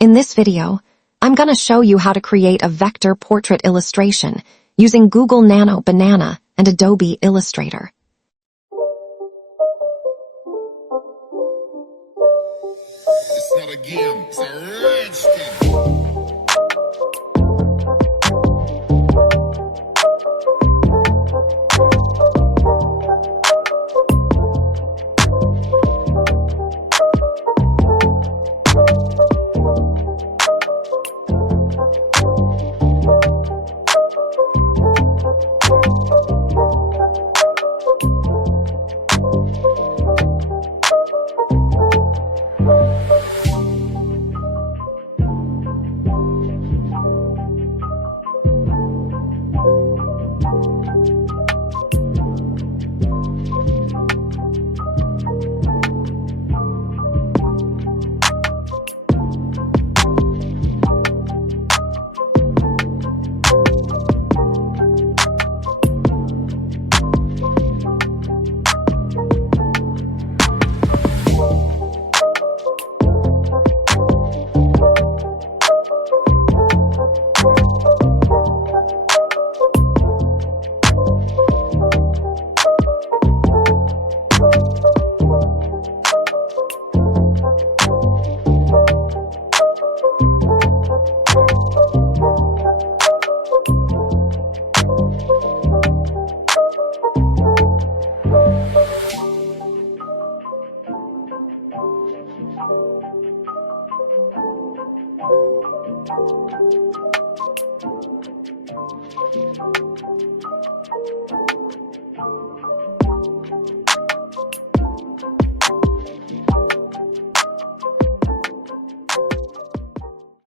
In this video, I'm gonna show you how to create a vector portrait illustration using Google Nano Banana and Adobe Illustrator. It's not a game, it's a rich thing.